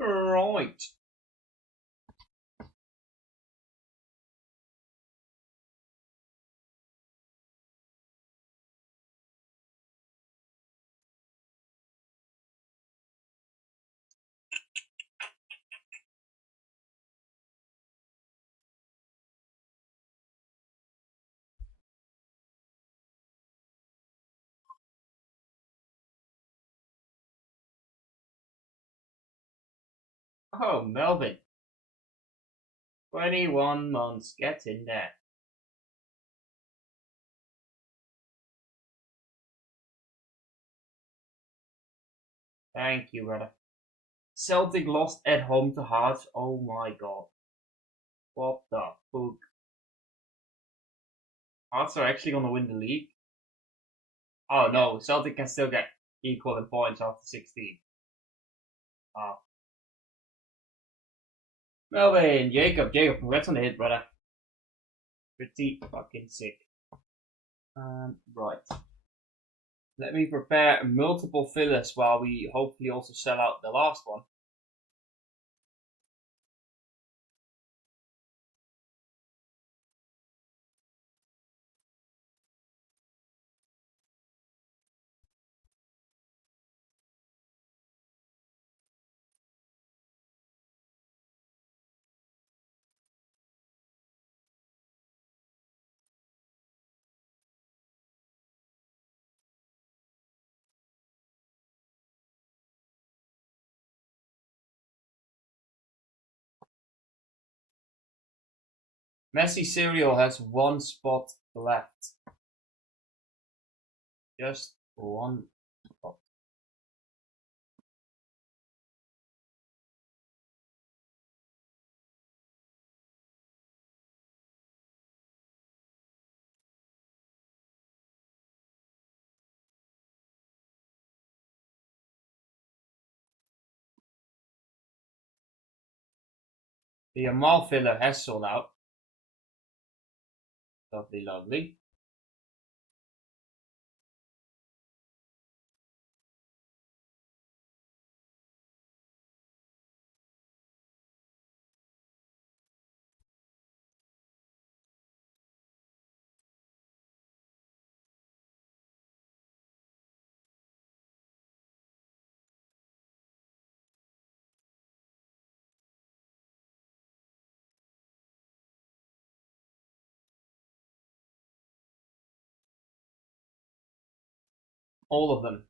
Right. Oh, Melvin. 21 months. Get in there. Thank you, brother. Celtic lost at home to Hearts. Oh my god. What the fuck? Hearts are actually gonna win the league? Oh no, Celtic can still get equal in points after 16. Oh. Melvin, Jacob, congrats on the hit, brother. Pretty fucking sick. Right. Let me prepare multiple fillers while we hopefully also sell out the last one. Messi cereal has one spot left. Just one spot. The Amal filler has sold out. Lovely, lovely. All of them.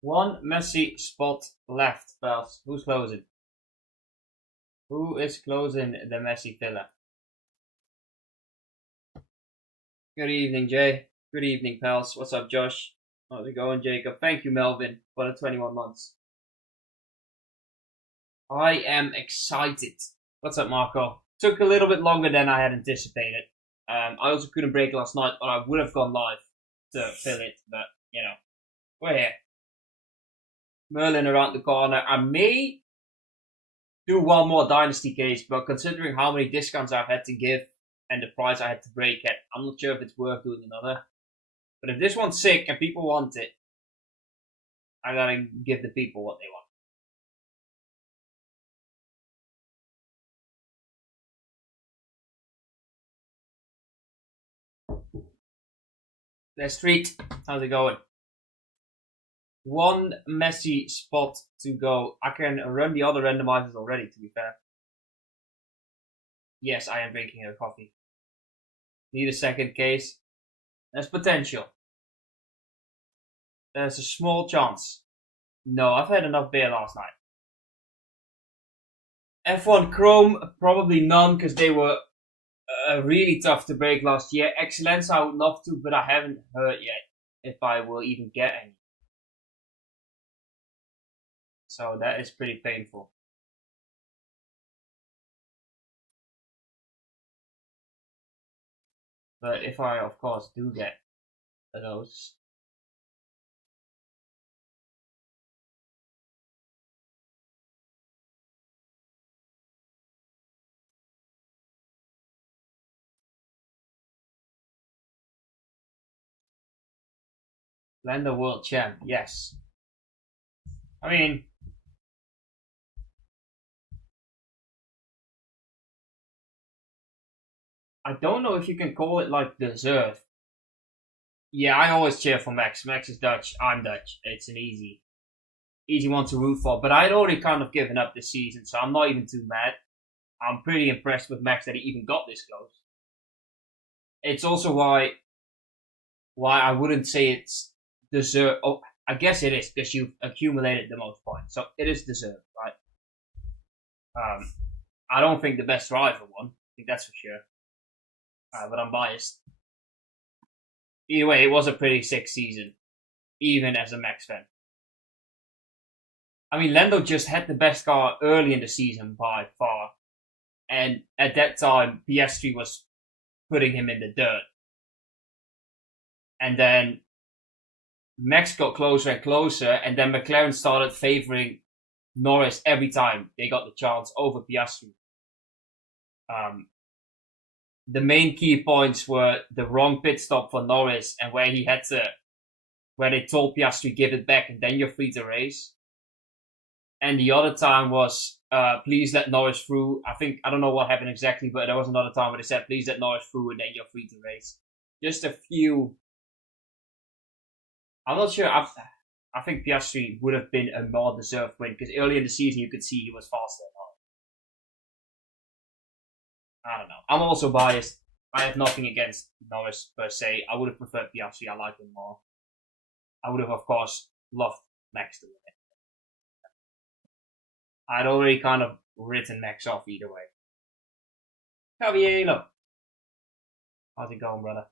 One Messi spot left, pals. Who's closing? Who is closing the Messi filler? Good evening, Jay. Good evening, pals. What's up, Josh? How's it going, Jacob? Thank you, Melvin, for the 21 months. I am excited. What's up, Marco? Took a little bit longer than I had anticipated. I also couldn't break last night, or I would have gone live to fill it, but, you know, we're here. Merlin around the corner. I may do one more Dynasty case, but considering how many discounts I've had to give and the price I had to break it, I'm not sure if it's worth doing another. But if this one's sick and people want it, I gotta give the people what they want. Let's street. How's it going? One Messi spot to go. I can run the other randomizers already, to be fair. Yes, I am drinking a coffee. Need a second case. There's potential. There's a small chance. No, I've had enough beer last night. F1 Chrome, probably none, because they were really tough to break last year. Excellence, I would love to, but I haven't heard yet if I will even get any. So that is pretty painful. But if I, of course, do get those, Blender World Champ, yes. I mean, I don't know if you can call it like deserve. Yeah, I always cheer for Max. Max is Dutch, I'm Dutch. It's an easy one to root for. But I'd already kind of given up this season, so I'm not even too mad. I'm pretty impressed with Max that he even got this close. It's also why I wouldn't say it's deserved. Oh, I guess it is because you've accumulated the most points, so it is deserved, right? I don't think the best driver won. I think that's for sure. But I'm biased. Either way, it was a pretty sick season, even as a Max fan. I mean, Lando just had the best car early in the season by far, and at that time, Piastri was putting him in the dirt. And then Max got closer and closer, and then McLaren started favoring Norris every time they got the chance over Piastri. The main key points were the wrong pit stop for Norris and where they told Piastri give it back and then you're free to race. And the other time was, please let Norris through. I don't know what happened exactly, but there was another time where they said, please let Norris through and then you're free to race. Just a few. I'm not sure. I think Piastri would have been a more deserved win because early in the season you could see he was faster than Norris. I don't know. I'm also biased. I have nothing against Norris per se. I would have preferred Piastri. I like him more. I would have, of course, loved Max to win it. I'd already kind of written Max off either way. Javier, how's it going, brother?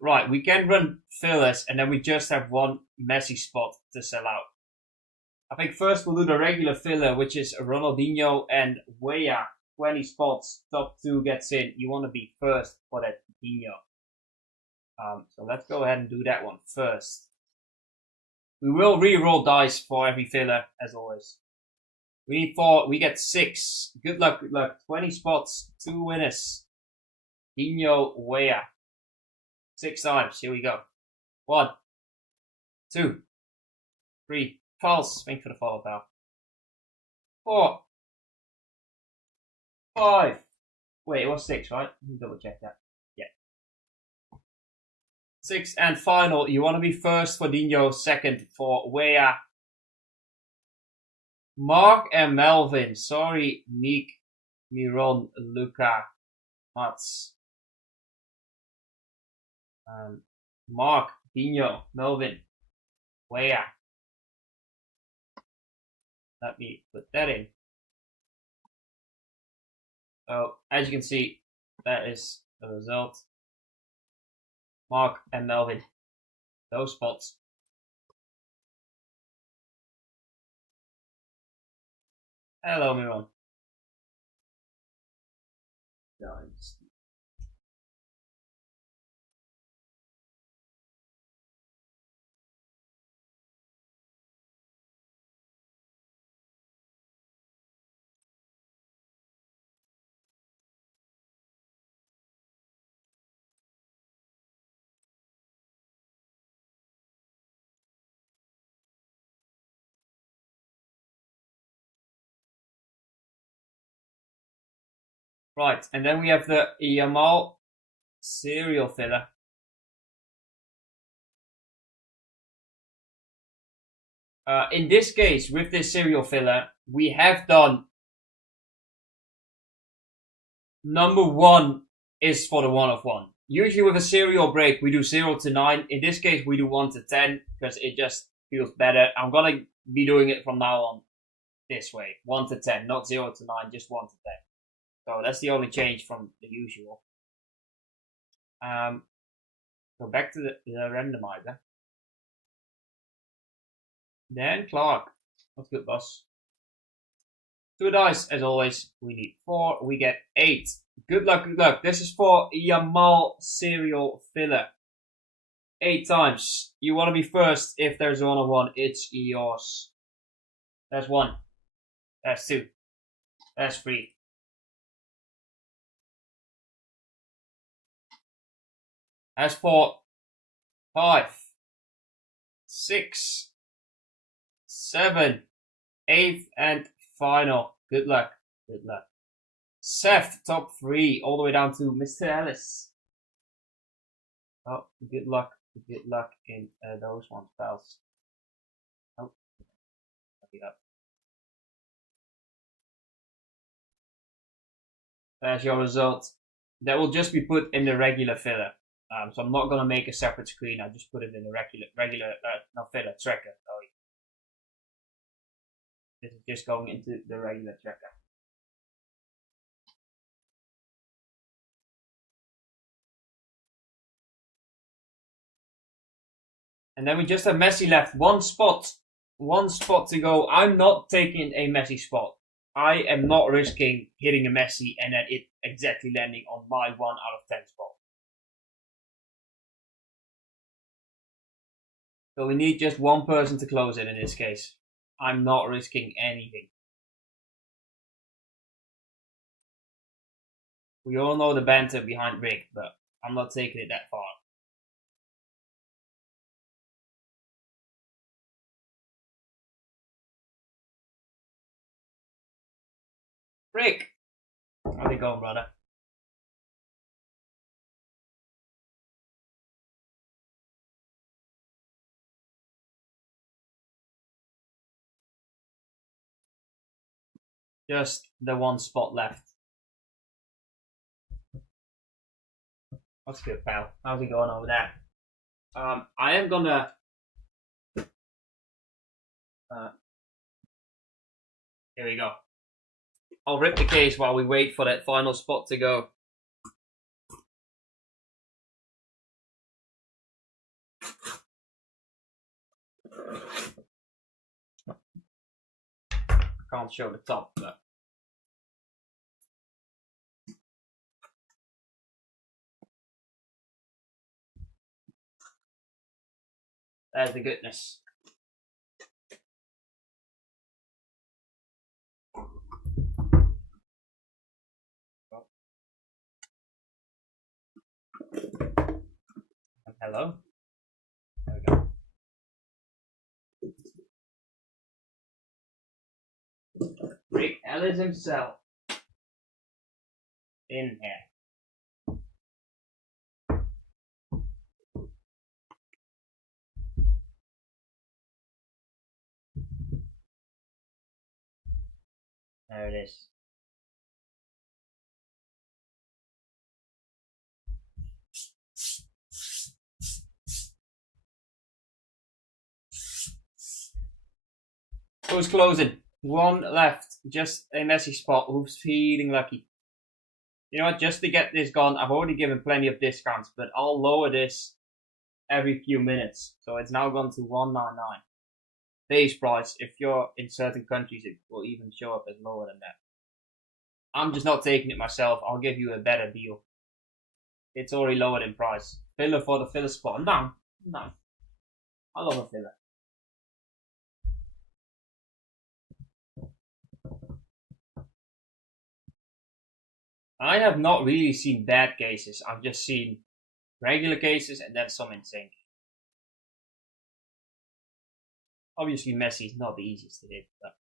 Right, we can run fillers and then we just have one messy spot to sell out. I think first we'll do the regular filler, which is Ronaldinho and Weah. 20 spots, top 2 gets in. You want to be first for that Dino. So let's go ahead and do that one first. We will re-roll dice for every filler, as always. We need 4, we get 6. Good luck, good luck. 20 spots, 2 winners. Dino Weah. 6 times, here we go. 1, 2, 3, false. Thanks for the follow, pal. 4, 5. Wait, it was 6, right? Let me double check that. Yeah. 6 and final. You want to be first for Dino, second for Weah. Mark and Melvin. Sorry, Nick, Miron, Luca, Mats. Mark, Dino, Melvin, Weah. Let me put that in. So, as you can see, that is the result. Mark and Melvin, those spots. Hello, Miron. Nice. Right, and then we have the Yamal serial filler. In this case, with this serial filler, we have done number 1 is for the 1 of 1. Usually with a serial break, we do 0 to 9. In this case, we do 1 to 10 because it just feels better. I'm gonna be doing it from now on this way. 1 to 10, not 0 to 9, just 1 to 10. So that's the only change from the usual. Go back to the randomizer. Dan Clark. What's good, boss? 2 dice, as always. We need 4. We get 8. Good luck, good luck. This is for Yamal Serial Filler. 8 times. You want to be first. If there's one on one, it's yours. That's 1. That's 2. That's 3. That's 4. 5. 6. 7. 8th and final. Good luck. Good luck. Seth, top 3, all the way down to Mr. Ellis. Oh, good luck. Good luck in those ones, pals. Oh, up. There's your result. That will just be put in the regular filler. So I'm not gonna make a separate screen. I just put it in the regular filler tracker. Sorry. This is just going into the regular tracker. And then we just have Messi left. One spot to go. I'm not taking a Messi spot. I am not risking hitting a Messi and then it exactly landing on my 1 out of 10 spot. So we need just one person to close it in this case. I'm not risking anything. We all know the banter behind Rick, but I'm not taking it that far. Rick! How's it going, brother? Just the 1 spot left. What's good, pal? How's it going over there? I am gonna... here we go. I'll rip the case while we wait for that final spot to go. Can't show the top, but... there's the goodness. Hello? There we go. Rick Ellis himself. In here. There it is. Who's closing? 1 left. Just a Messi spot. Who's feeling lucky? You know what? Just to get this gone, I've already given plenty of discounts, but I'll lower this every few minutes. So it's now gone to 199. Base price. If you're in certain countries, it will even show up as lower than that. I'm just not taking it myself. I'll give you a better deal. It's already lowered in price. Filler for the filler spot. No. I love a filler. I have not really seen bad cases. I've just seen regular cases and then some in sync. Obviously, Messi is not the easiest to hit, but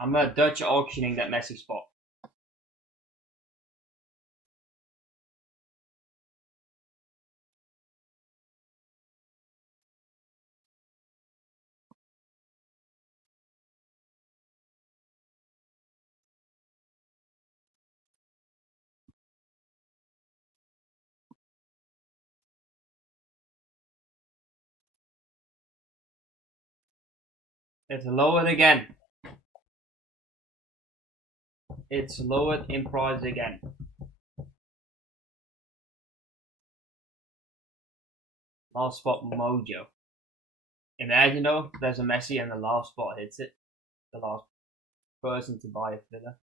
I'm Dutch auctioning that Messi spot. It's lowered again. It's lowered in price again. Last spot mojo. Imagine though, there's a Messi and the last spot hits it. The last person to buy a filler.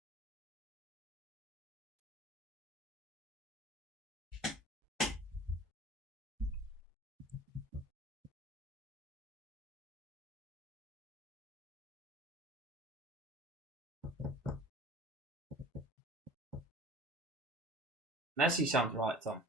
Messi sounds right, Tom.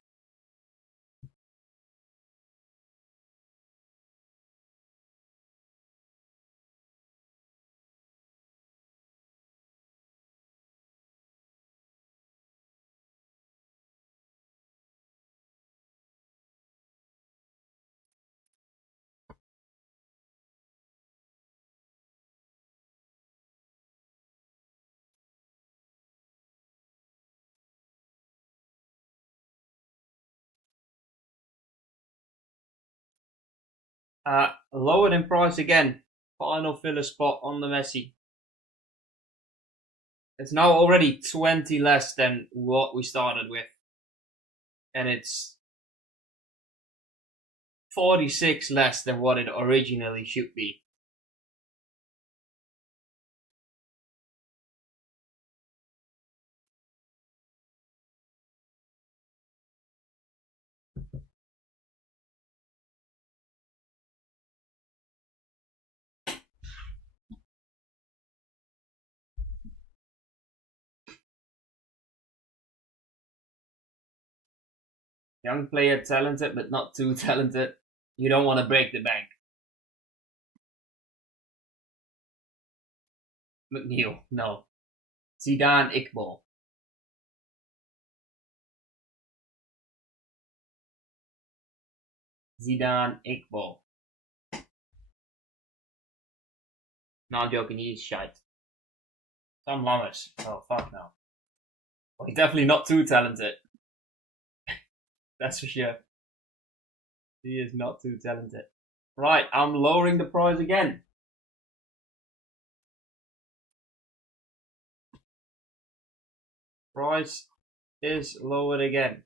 Lowered in price again. Final filler spot on the Messi. It's now already 20 less than what we started with. And it's 46 less than what it originally should be. Young player, talented, but not too talented. You don't want to break the bank. McNeil, no. Zidane, Iqbal. Zidane, Iqbal. Not joking, he is shite. Sam Lammers. Oh, fuck no. Well, he's definitely not too talented. That's for sure. He is not too talented. Right, I'm lowering the price again. Price is lowered again.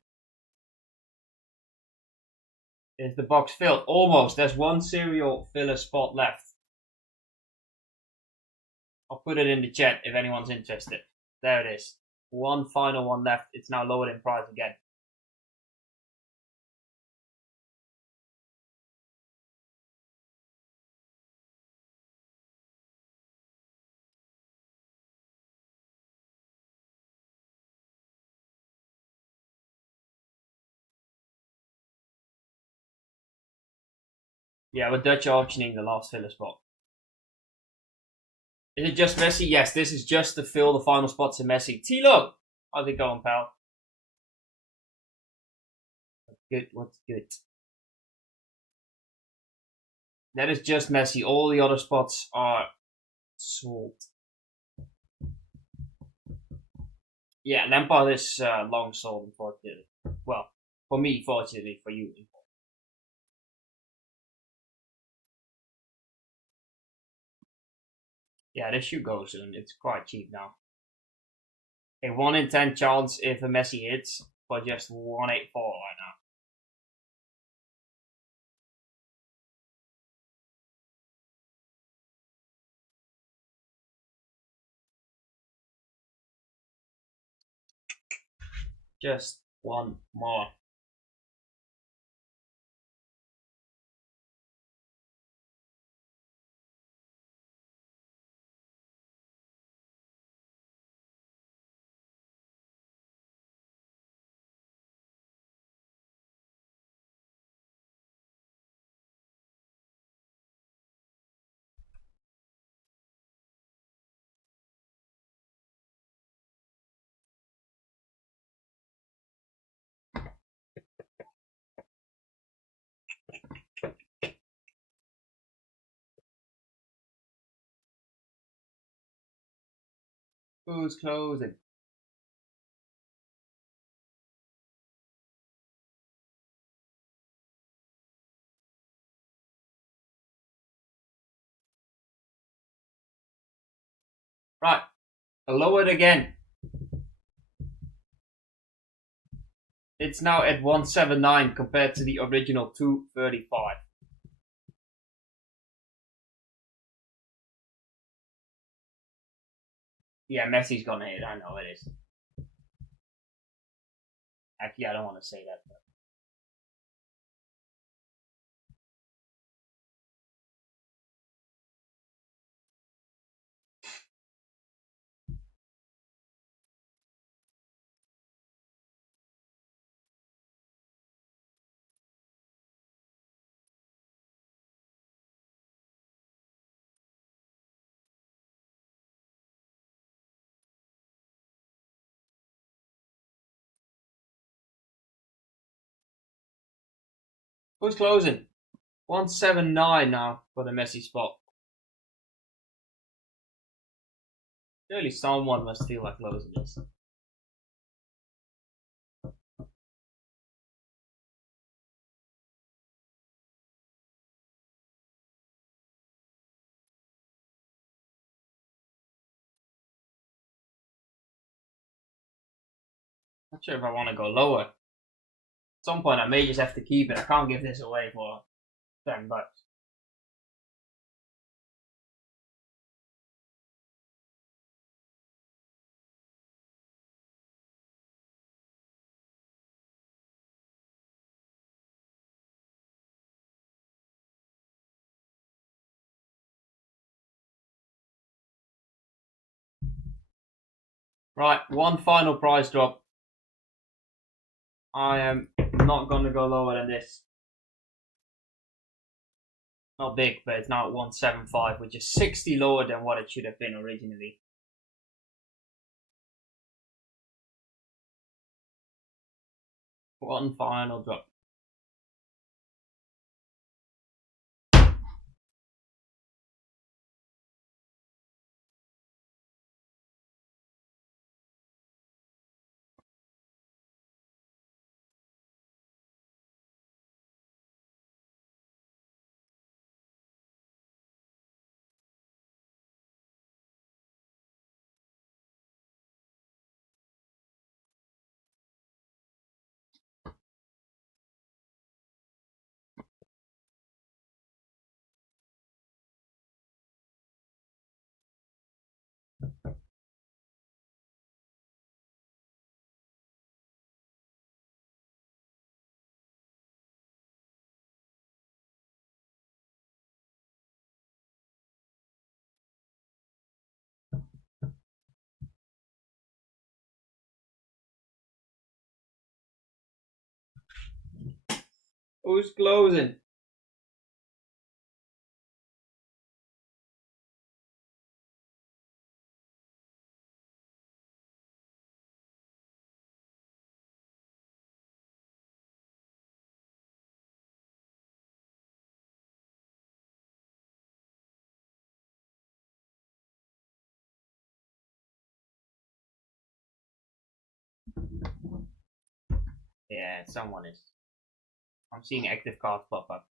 Is the box filled? Almost. There's one serial filler spot left. I'll put it in the chat if anyone's interested. There it is. One final one left. It's now lowered in price again. Yeah, we're Dutch auctioning the last filler spot. Is it just Messi? Yes, this is just to fill the final spots in Messi. Tilo! How's it going, pal? Good, what's good? That is just Messi. All the other spots are sold. Yeah, Lampard is long sold, unfortunately. Well, for me, fortunately, for you. Yeah, this should go soon. It's quite cheap now. A 1 in 10 chance if a Messi hits, but just 184 right now. Just one more. Who's closing? Right, lower it again. It's now at 179 compared to the original 235. Yeah, Messi's gonna hit. I know it is. Actually, I don't want to say that. But who's closing? 179 now for the Messi spot. Surely someone must feel like closing this. Not sure if I want to go lower. At some point, I may just have to keep it. I can't give this away for $10. Right, one final price drop. I am not going to go lower than this. Not big, but it's now at 175, which is 60 lower than what it should have been originally. One final drop. Who's closing? Yeah, someone is. I'm seeing active cards pop up.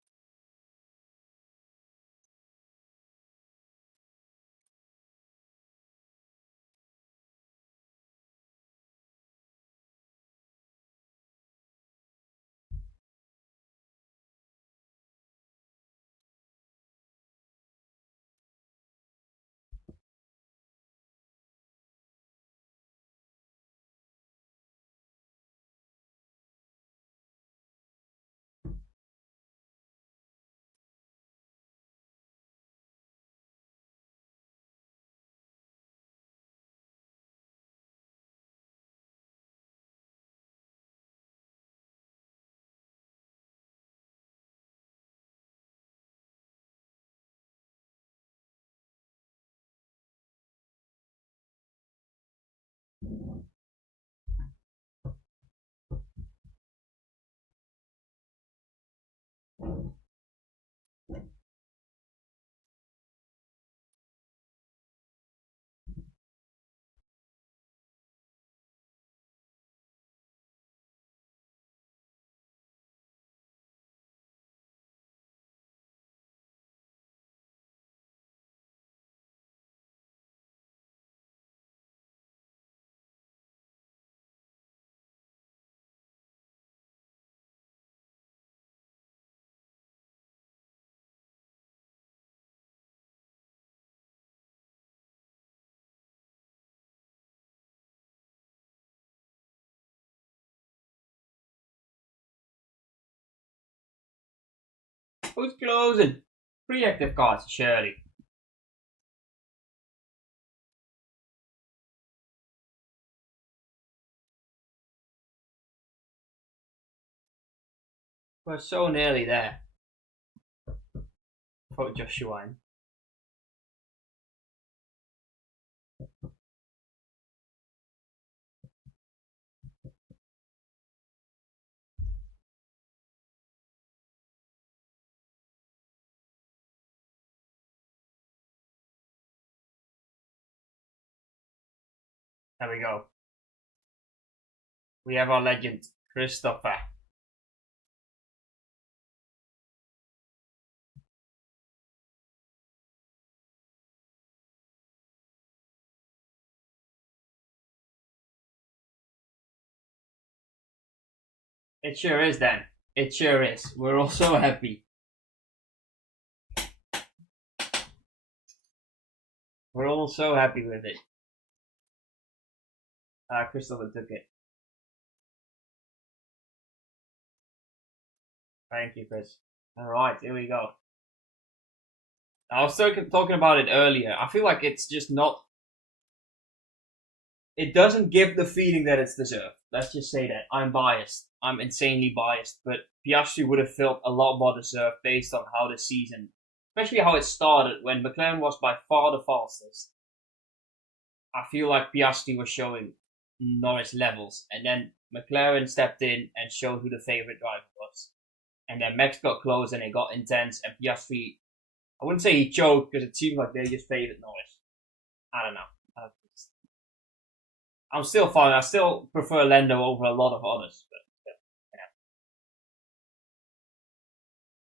Who's closing? 3 active cards, surely. We're so nearly there. Put Joshua in. There we go. We have our legend, Christopher. It sure is then. It sure is. We're all so happy. We're all so happy with it. Christopher took it. Thank you, Chris. Alright, here we go. I was talking about it earlier. I feel like it's just not... It doesn't give the feeling that it's deserved. Let's just say that. I'm biased. I'm insanely biased. But Piastri would have felt a lot more deserved based on how the season... Especially how it started when McLaren was by far the fastest. I feel like Piastri was showing Norris levels. And then McLaren stepped in and showed who the favourite driver was. And then Max got close and it got intense. And Piastri, I wouldn't say he choked because it seemed like they just favoured Norris. I don't know. I'm still fine. I still prefer Lando over a lot of others. But yeah.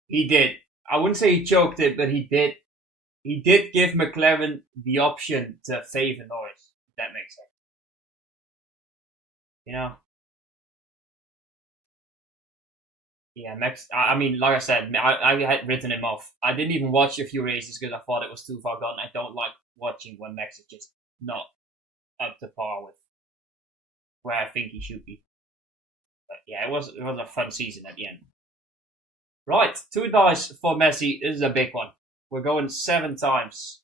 He did. I wouldn't say he choked it, but he did. He did give McLaren the option to favour Norris. If that makes sense. You know? Yeah, Max. I mean, like I said, I had written him off. I didn't even watch a few races because I thought it was too far gone. I don't like watching when Max is just not up to par with where I think he should be. But yeah, it was a fun season at the end. Right, 2 dice for Messi. This is a big one. We're going 7 times.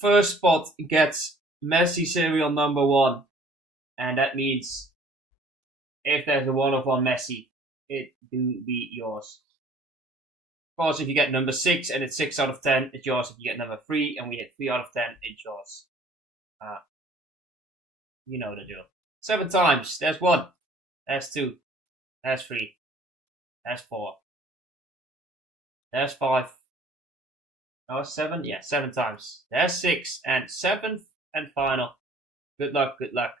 First spot gets Messi serial number 1. And that means if there's a 1 of 1 Messi, it do be yours. Of course, if you get number 6 and it's 6 out of 10, it's yours. If you get number 3 and we hit 3 out of 10, it's yours. You know the drill. 7 times. There's 1. There's 2. There's 3. There's 4. There's 5. Oh, 7? Yeah, 7 times. There's 6. And 7th and final. Good luck, good luck.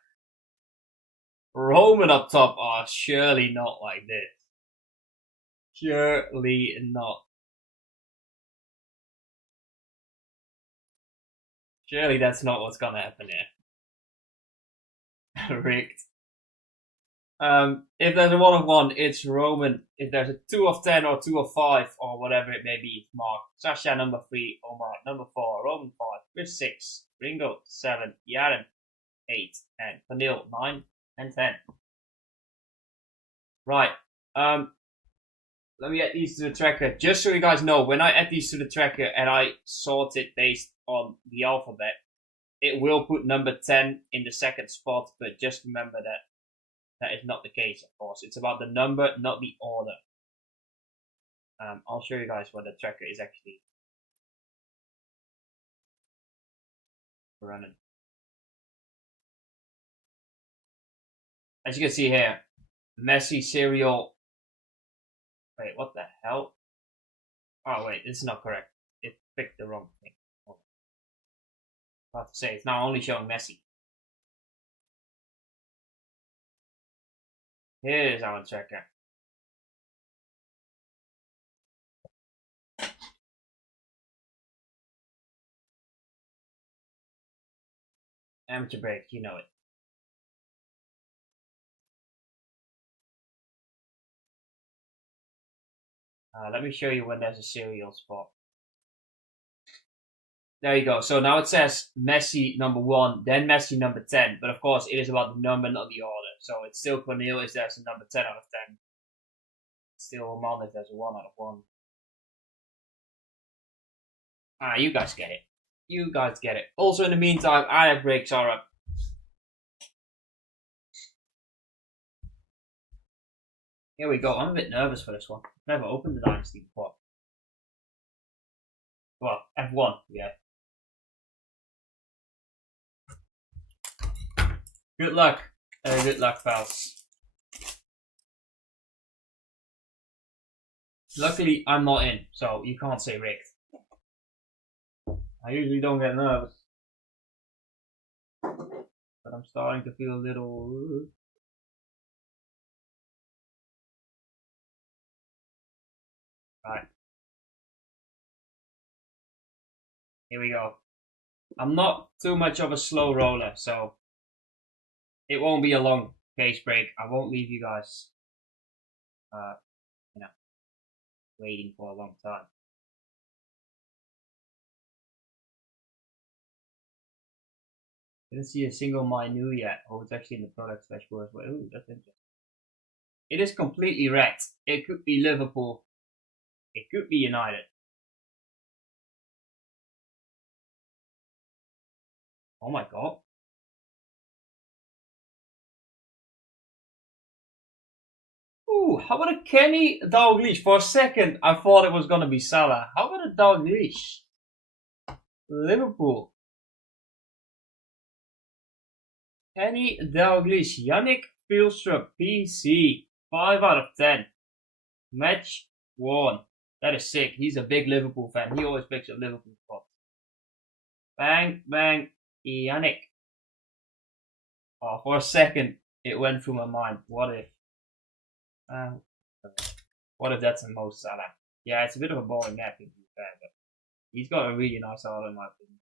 Roman up top. Oh, surely not like this. Surely not. Surely that's not what's gonna happen here. Rigged. If there's a 1 of 1, it's Roman. If there's a 2 of 10 or 2 of 5 or whatever it may be, Mark. Sasha number 3, Omar number 4, Roman 5, Chris 6, Ringo 7, Yaren 8, and Vanil 9 and 10. Right. Let me add these to the tracker. Just so you guys know, when I add these to the tracker and I sort it based on the alphabet, it will put number 10 in the second spot, but just remember that that is not the case, of course. It's about the number, not the order. I'll show you guys what the tracker is actually running. As you can see here, Messi serial. Wait, what the hell? Oh wait, this is not correct. It picked the wrong thing. I have to say, it's now only showing Messi. Here's our tracker. Amateur break, you know it. Let me show you when there's a serial spot. There you go. So now it says Messi number 1, then Messi number 10. But of course, it is about the number, not the order. So it's still Cornel if there's a number 10 out of 10. Still, I'm on it as a 1 out of 1. Ah, you guys get it. You guys get it. Also, in the meantime, I brakes are up. Here we go. I'm a bit nervous for this one. Never opened the Dynasty before. Well, F1, yeah. Good luck. Good luck, pals. Luckily, I'm not in, so you can't say rigged. I usually don't get nervous. But I'm starting to feel a little... Right. Here we go. I'm not too much of a slow roller, so it won't be a long case break. I won't leave you guys, you know, waiting for a long time. Didn't see a single Minu yet. Oh, it's actually in the product dashboard as well. Ooh, that's interesting. It is completely red. It could be Liverpool. It could be United. Oh my god. Ooh, how about a Kenny Dalglish? For a second, I thought it was gonna be Salah. How about a Dalglish? Liverpool. Kenny Dalglish. Yannick Pielstrup. PC. 5 out of 10. Match 1. That is sick. He's a big Liverpool fan. He always picks up Liverpool spots. Bang, bang. Yannick. Oh, for a second, it went through my mind. What if? What if that's a Mo Salah? Yeah, it's a bit of a boring map to be fair, but he's got a really nice auto in my opinion.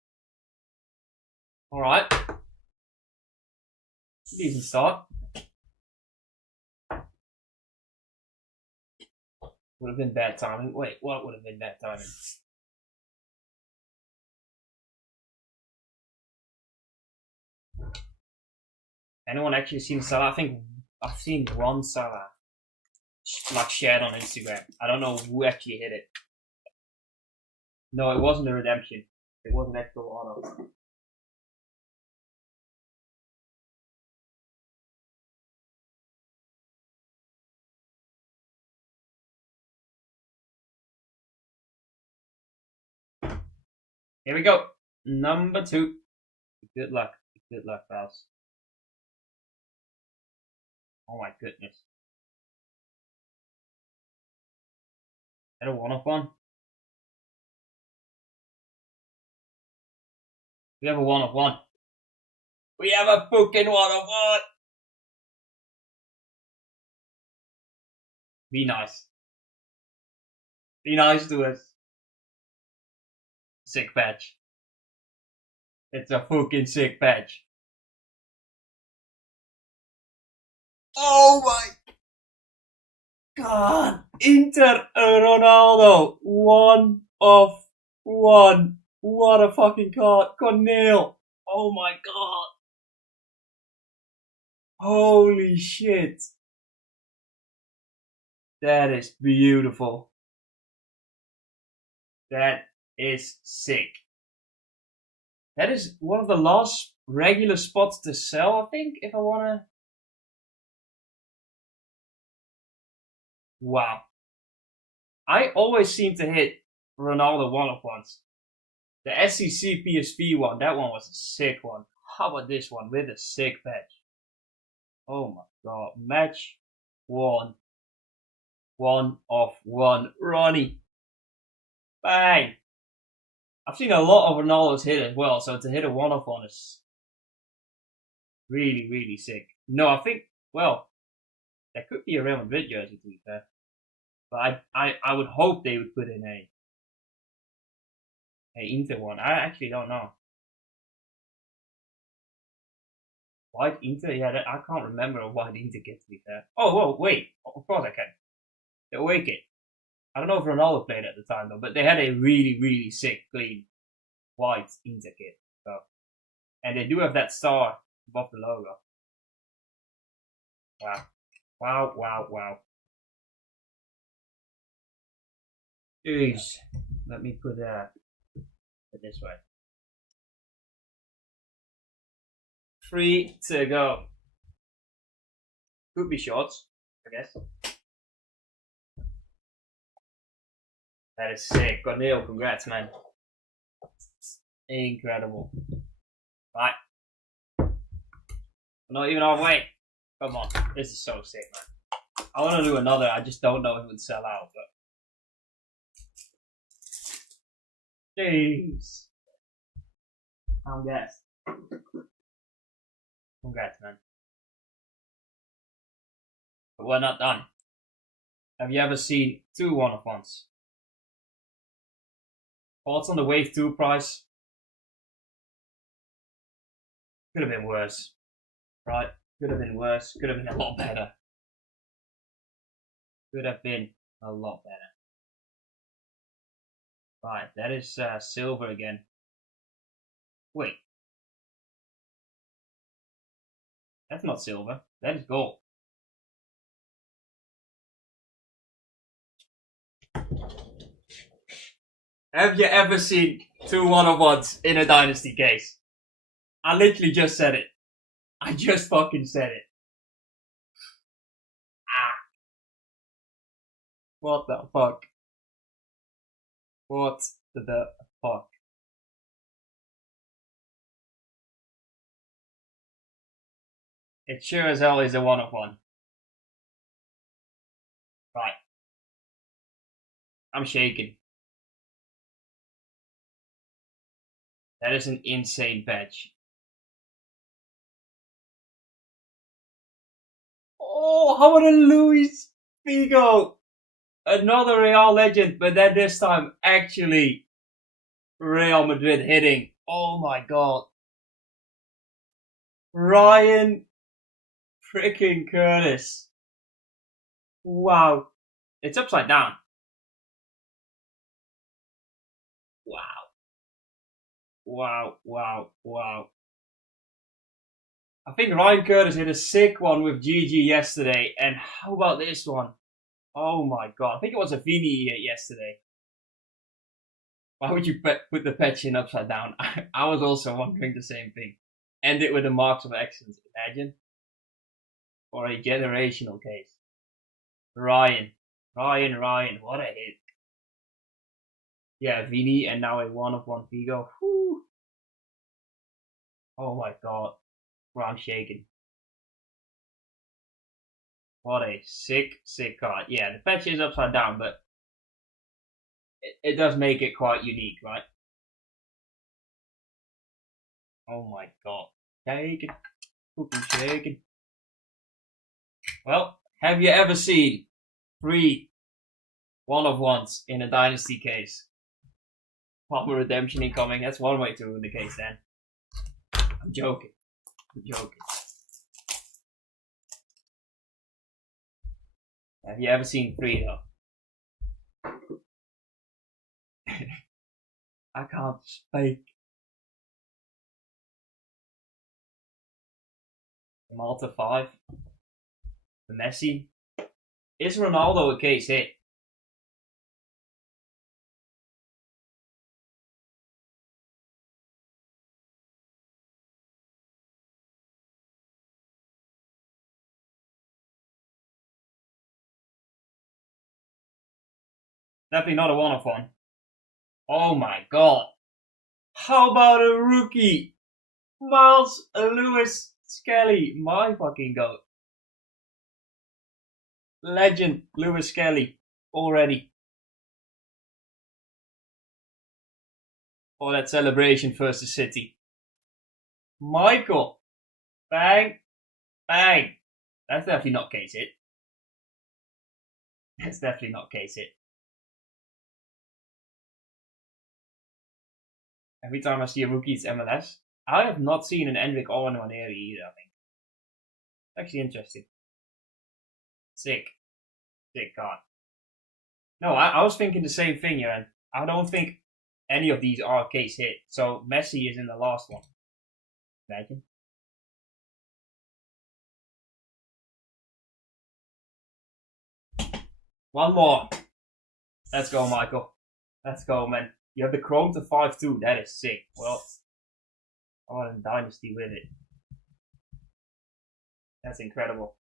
Alright. Decent start. Would have been bad timing. Wait, what would have been bad timing? Anyone actually seen Salah? I think I've seen one Salah like shared on Instagram. I don't know who actually hit it. No, it wasn't a redemption. It was an actual auto. Here we go. Number 2. Good luck. Good luck, pals. Oh my goodness. Is that a 1 of 1? We have a 1 of 1. We have a fucking 1 of 1. Be nice. Be nice to us. Sick patch. It's a fucking sick patch. Oh my god. Inter Ronaldo. 1 of 1. What a fucking card. Cornel. Oh my god. Holy shit. That is beautiful. That is sick. That is one of the last regular spots to sell, I think, if I wanna. Wow. I always seem to hit Ronaldo 1 of 1s. The SEC PSP one, that one was a sick one. How about this one with a sick patch? Oh my god. Match 1. 1 of 1. Ronnie. Bang. I've seen a lot of Ronaldo's hit as well, so to hit a 1 of 1 is really, really sick. No, I think, well, there could be a Real Madrid jersey to be fair. But I would hope they would put in a Inter one. I actually don't know. White Inter? Yeah, I can't remember a white Inter kit to be fair. Oh, whoa, wait. Of course I can. The away kit. I don't know if Ronaldo played at the time though, but they had a really, really sick, clean white Inter kit. So, and they do have that star above the logo. Wow. Wow, wow, wow. Jeez. Let me put it this way. 3 to go. Could be shorts, I guess. That is sick. Cornel, congrats, man. Incredible. Right. Not even halfway. Come on. This is so sick, man. I want to do another. I just don't know if it would sell out, but. Jeez. Congrats. Congrats, man. But we're not done. Have you ever seen 2 one-of-ones? Thoughts on the Wave 2 price? Could have been worse. Right? Could have been worse. Could have been a lot better. Could have been a lot better. Right, that is silver again. Wait. That's not silver. That is gold. Have you ever seen 2 one-of-ones in a Dynasty case? I literally just said it. I just fucking said it. Ah. What the fuck? What the fuck? It sure as hell is a one-of-one. Right. I'm shaking. That is an insane patch. Oh, how about a Luis Figo? Another Real legend, but then this time actually Real Madrid hitting. Oh my god. Ryan freaking Curtis. Wow. It's upside down. Wow. Wow, wow, wow. I think Ryan Curtis hit a sick one with GG yesterday, and how about this one? Oh my god, I think it was a Vini he hit yesterday. Why would you put the patch in upside down? I was also wondering the same thing. End it with the marks of excellence, imagine. Or a generational case. Ryan, what a hit. Yeah, Vini and now a one-of-one Figo. Whew. Oh my god. Well, I'm shaking. What a sick card. Yeah, the patch is upside down, but it does make it quite unique, right? Oh my god. Shaking. Fucking shaking. Well, have you ever seen 3 one-of-ones in a Dynasty case? Palmer Redemption incoming. That's one way to win the case then. I'm joking. Have you ever seen 3 though? I can't speak. The Malta 5. The Messi. Is Ronaldo a case hit? Definitely not a one-of-one. Oh my god. How about a rookie? Miles Lewis Skelly. My fucking goat. Legend Lewis Skelly. Already. Oh, that celebration versus City. Michael. Bang. Bang. That's definitely not case hit. That's definitely not case hit. Every time I see a rookie, it's MLS. I have not seen an Endrick or an Waneri either, I think. Actually interesting. Sick card. No, I was thinking the same thing here, and I don't think any of these are case hit. So Messi is in the last one. Imagine. One more. Let's go, Michael. Let's go, man. You have the Chrome to 5-2. That is sick. Well, I want a Dynasty with it. That's incredible.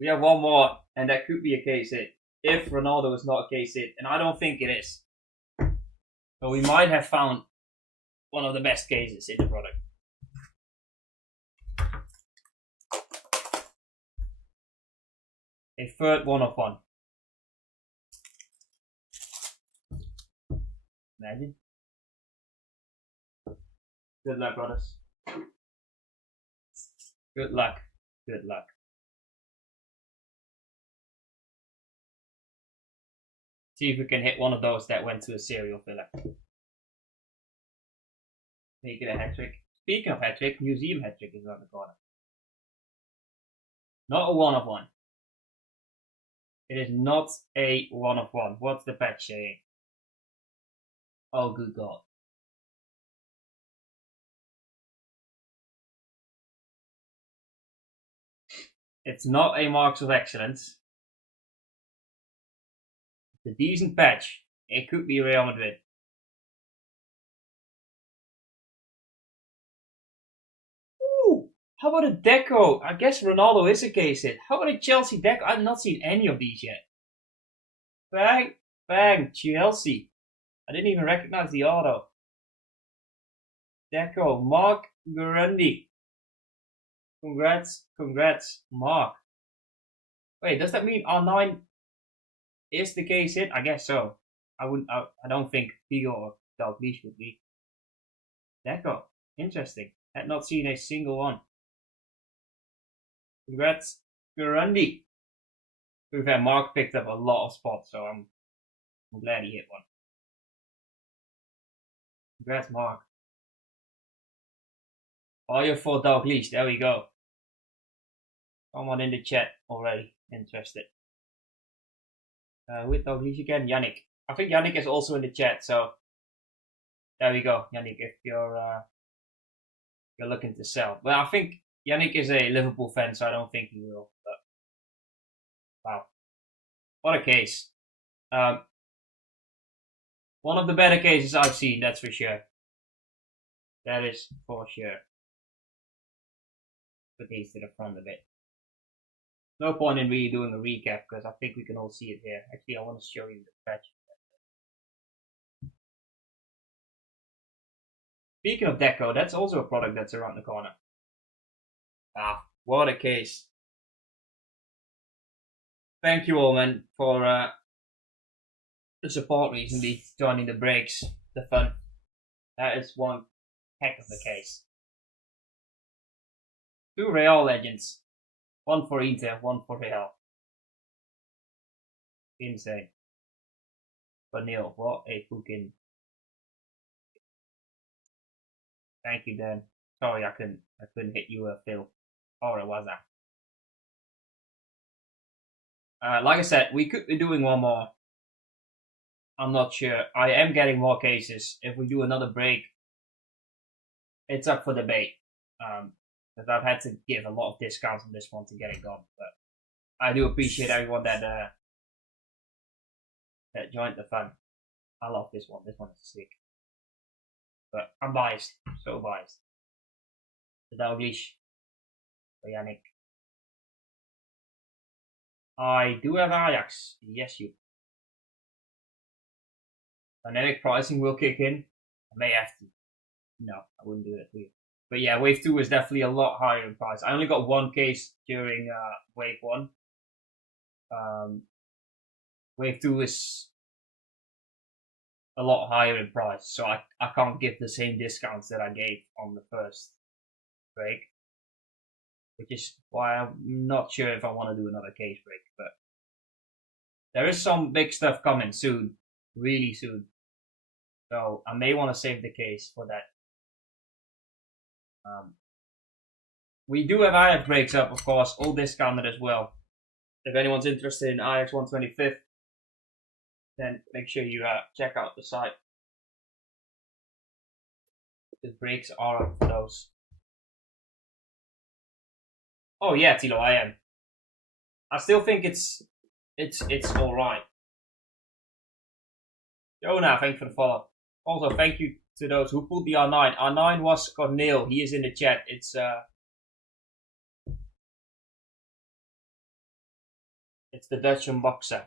We have one more, and that could be a case hit. If Ronaldo is not a case hit, and I don't think it is. But we might have found one of the best cases in the product. A third 1-of-1. Imagine. Good luck, brothers. Good luck. Good luck. See if we can hit one of those that went to a serial filler. Make it a hat trick. Speaking of hat trick, museum hat trick is around the corner. Not a 1-of-1. It is not a 1-of-1. What's the patch saying? Oh, good God. It's not a Marks of Excellence. It's a decent patch. It could be Real Madrid. Ooh, how about a Deco? I guess Ronaldo is a case hit. How about a Chelsea Deco? I've not seen any of these yet. Bang, bang, Chelsea. I didn't even recognize the auto. Deco, Mark Grundy. Congrats, congrats, Mark. Wait, does that mean R9 is the case hit? I guess so. I don't think Figo or Dalglish would be. Deco, interesting. Had not seen a single one. Congrats, Grundy. To be fair, Mark picked up a lot of spots, so I'm glad he hit one. Congrats, Mark. Fire for Dalglish, there we go. Someone in the chat already interested. With Dalglish again, Yannick. I think Yannick is also in the chat, so there we go, Yannick. If you're looking to sell, well, I think Yannick is a Liverpool fan, so I don't think he will. But wow, what a case! One of the better cases I've seen, that's for sure. That is for sure. Put these to the front a bit. No point in really doing a recap because I think we can all see it here. Actually, I want to show you the patch. Speaking of Deco, that's also a product that's around the corner. Ah, what a case. Thank you all, man, for the support recently, joining the breaks, the fun. That is one heck of a case. 2 Real legends. 1 for Inter, 1 for Real. Insane. But Neil, what a fucking... Thank you, Dan. Sorry, I couldn't hit you, Phil. Or was I? Like I said, we could be doing one more. I'm not sure. I am getting more cases. If we do another break, it's up for debate. Because I've had to give a lot of discounts on this one to get it gone. But I do appreciate everyone that joined the fun. I love this one. This one is sick. But I'm biased. So biased. The Dalglish. For Yannick. I do have Ajax. Yes, you. Dynamic pricing will kick in. I may have to. No, I wouldn't do that for you. But yeah, Wave 2 is definitely a lot higher in price. I only got one case during Wave 1. Wave 2 is a lot higher in price, so I can't give the same discounts that I gave on the first break. Which is why I'm not sure if I want to do another case break. But there is some big stuff coming soon. Really soon. So I may want to save the case for that. We do have Ajax breaks up, of course, all discounted as well. If anyone's interested in Ajax 125th, then make sure you check out the site. The breaks are up for those. Oh yeah, Tilo, I am. I still think it's alright. Jonah, thank you for the follow. Also, thank you to those who pulled the R9. R9 was Cornel. He is in the chat. It's the Dutch unboxer.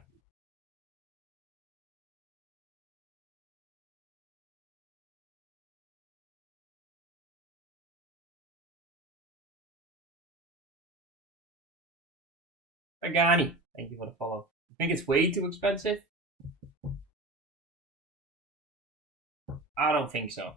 Pagani, thank you for the follow. I think it's way too expensive. I don't think so.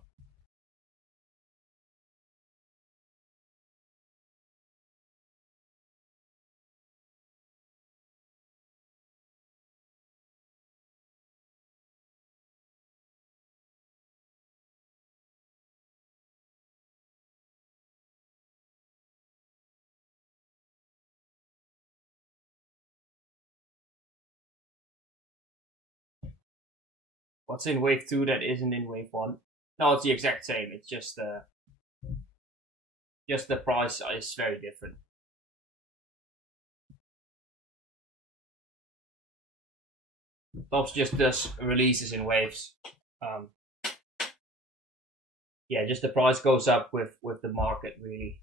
What's in wave 2 that isn't in wave 1? No, it's the exact same. It's just the price is very different. Tops just does releases in waves. Yeah, just the price goes up with the market, really.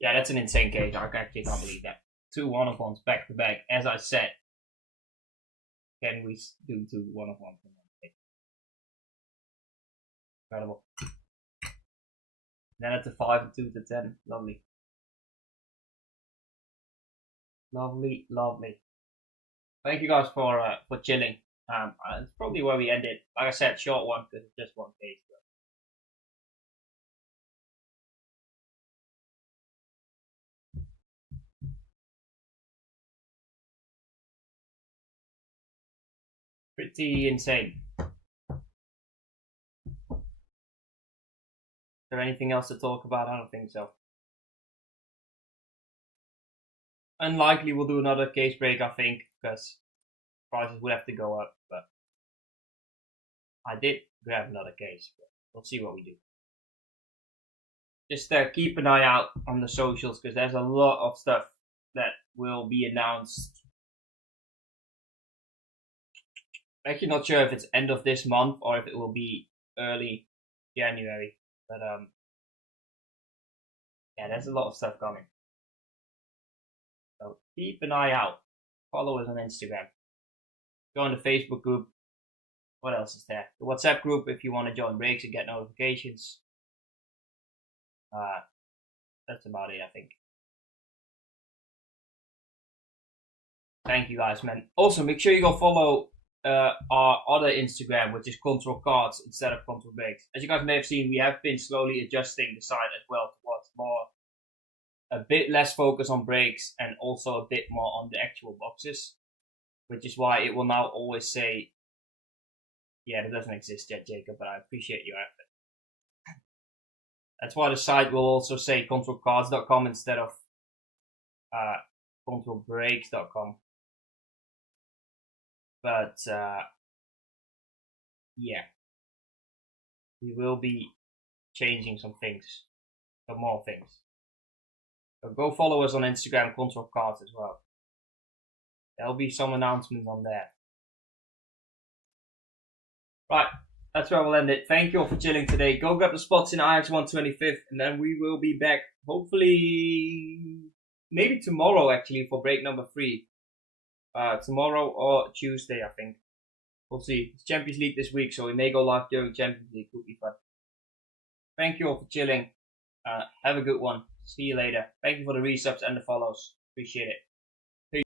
Yeah, that's an insane case. I actually can't believe that. 2 one-of-ones back to back. As I said, can we do 2 one-of-ones in one case? Incredible. Then at the 5 and 2 to 10. Lovely. Lovely, lovely. Thank you guys for chilling. It's probably where we ended. Like I said, short one because it's just one case. Pretty insane. Is there anything else to talk about? I don't think so. Unlikely we'll do another case break, I think, because prices would have to go up. But I did grab another case. But we'll see what we do. Just keep an eye out on the socials because there's a lot of stuff that will be announced. I'm actually not sure if it's end of this month or if it will be early January. But yeah, there's a lot of stuff coming. So keep an eye out. Follow us on Instagram. Join the Facebook group. What else is there? The WhatsApp group if you want to join breaks and get notifications. That's about it, I think. Thank you guys, man. Also, make sure you go follow our other Instagram, which is Control Cards instead of Control Breaks. As you guys may have seen, we have been slowly adjusting the site as well towards a bit less focus on breaks and also a bit more on the actual boxes, which is why it will now always say, yeah, that doesn't exist yet, Jacob, but I appreciate your effort. That's why the site will also say controlcards.com instead of controlbreaks.com. But yeah, we will be changing some things, some more things. So go follow us on Instagram, Control Cards as well. There'll be some announcements on there. Right, that's where we'll end it. Thank you all for chilling today. Go grab the spots in Ajax 125th, and then we will be back hopefully maybe tomorrow actually for break number 3. Tomorrow or Tuesday, I think. We'll see. It's Champions League this week, so we may go live during Champions League. Could be fun. Thank you all for chilling. Have a good one. See you later. Thank you for the resubs and the follows. Appreciate it.